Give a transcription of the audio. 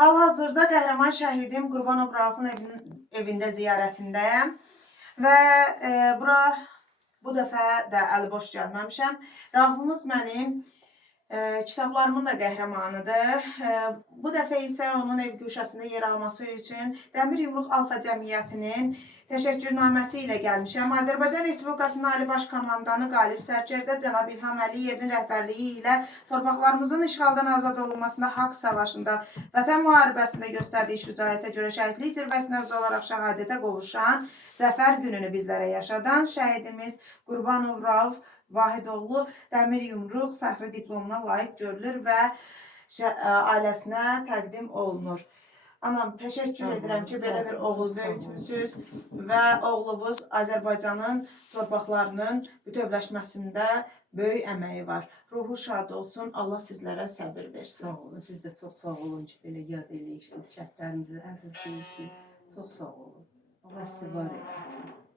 Hal-hazırda qəhrəman şəhidim Qurbanov Raufun evində ziyarətindəyəm və bura bu dəfə də əliboş gəlməmişəm. Raufumuz mənim kitablarımın da qəhrəmanıdır. Bu dəfə isə onun ev guşəsində yer alması üçün Dəmir Yumruq Alfa Cəmiyyətinin təşəkkürnaməsi ilə gəlmişəm. Azərbaycan Respublikasının Ali Baş Komandanı Qalib Sərkərdə cənab İlham Əliyevin rəhbərliyi ilə torpaqlarımızın işğaldan azad olunmasında, haqq savaşında, vətən müharibəsində göstərdiyi şücaətə görə şəhidlik zirvəsinə özü olaraq şəhadətə qovuşan, zəfər gününü bizlərə yaşadan şəhidimiz Qurbanov Rauf Vahidoğlu Dəmir Yumruq fəxri diplomuna layiq görülür və ailəsinə təqdim olunur. Anam, təşəkkür edirəm ki, belə bir oğul böyütmüsünüz və oğlunuz Azərbaycanın torpaqlarının bütövləşməsində böyük əməyi var. Ruhu şad olsun, Allah sizlərə səbir versin. Sağ olun, siz də çox sağ olun ki, belə yad eləyirsiniz, şəhidlərimizi əziz deyirsiniz. Çox sağ olun. Allah sizi var etsin.